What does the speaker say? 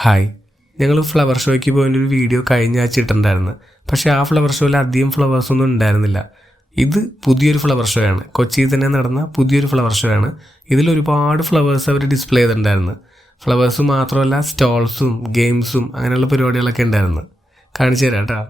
Hi, ഞങ്ങൾ flower ഷോയ്ക്ക് പോയതിൻ്റെ വീഡിയോ കഴിഞ്ഞ ആഴ്ച ഇട്ടിട്ടുണ്ടായിരുന്നു. പക്ഷേ ആ ഫ്ലവർ ഷോയിൽ അധികം ഫ്ലവേഴ്സൊന്നും ഉണ്ടായിരുന്നില്ല. ഇത് പുതിയൊരു ഫ്ലവർ ഷോ ആണ്. കൊച്ചിയിൽ തന്നെ നടന്ന പുതിയൊരു ഫ്ലവർ ഷോ ആണ്. ഇതിൽ ഒരുപാട് ഫ്ലവേഴ്സ് അവർ ഡിസ്പ്ലേ ചെയ്തിട്ടുണ്ടായിരുന്നു. ഫ്ലവേഴ്സ് മാത്രമല്ല, സ്റ്റോൾസും ഗെയിംസും അങ്ങനെയുള്ള പരിപാടികളൊക്കെ ഉണ്ടായിരുന്നു. കാണിച്ചു തരാം കേട്ടോ.